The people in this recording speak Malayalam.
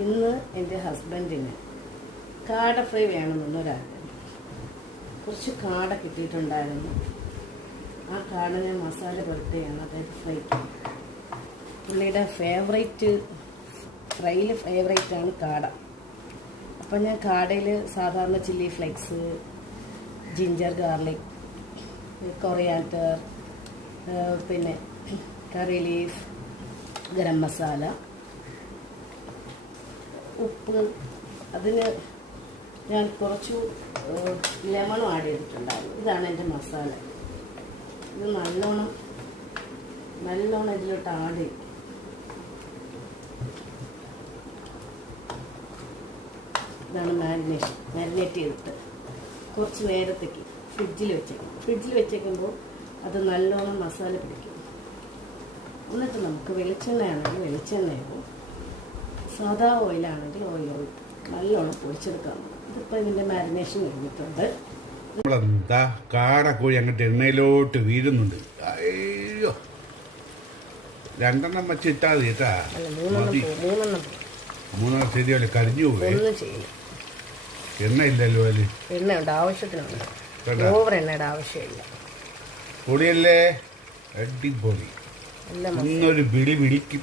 ഇന്ന് എൻ്റെ ഹസ്ബൻഡിന് കാട ഫ്രൈ വേണമെന്നുള്ളൊരാഗ്രഹം. കുറച്ച് കാട കിട്ടിയിട്ടുണ്ടായിരുന്നു. ആ കാട ഞാൻ മസാല പുരട്ടുകയാണ്, അതായത് ഫ്രൈ. പുള്ളിയുടെ ഫേവറേറ്റാണ് കാട. അപ്പം ഞാൻ കാടയിൽ സാധാരണ chilli flakes, ginger garlic, coriander, പിന്നെ കറി ലീഫ്, ഗരം മസാല, ഉപ്പ്, അതിന് ഞാൻ കുറച്ചു ലെമണും ആഡ് ചെയ്തിട്ടുണ്ടായിരുന്നു. ഇതാണ് എൻ്റെ മസാല. ഇത് നല്ലോണം ഇതിലോട്ട് ആഡ് ചെയ്യും. ഇതാണ് മാരിനേറ്റ് ചെയ്തിട്ട് കുറച്ച് നേരത്തേക്ക് ഫ്രിഡ്ജിൽ വെച്ചേക്കുമ്പോൾ അത് നല്ലോണം മസാല പിടിക്കും. എന്നിട്ട് നമുക്ക് വെളിച്ചെണ്ണയാണെങ്കിൽ വെളിച്ചെണ്ണയോ സാധാ ഓയിലാണെങ്കിൽ ഓയിൽ നല്ലോണം പൊടിച്ചെടുക്കാം. ഇതിപ്പോൾ ഇതിൻ്റെ മാരിനേഷൻ കഴിഞ്ഞിട്ടുണ്ട്. നമ്മളെന്താ കാടക്കോഴി അങ്ങോട്ട് എണ്ണയിലോട്ട് വീഴുന്നുണ്ട്. അയ്യോ, 2 വെച്ചിട്ടാ മതി കേട്ടാ. 3 ശരിയല്ലേ, കരിഞ്ഞു പോയി. എണ്ണ ഇല്ലല്ലോ അതിൽ. എണ്ണയുണ്ട്, ആവശ്യത്തിനുണ്ട്. ഓവർ എണ്ണയുടെ ആവശ്യമില്ല. പൊടിയല്ലേ, അടിപൊളി. ഇന്നൊരു വിളിക്കും.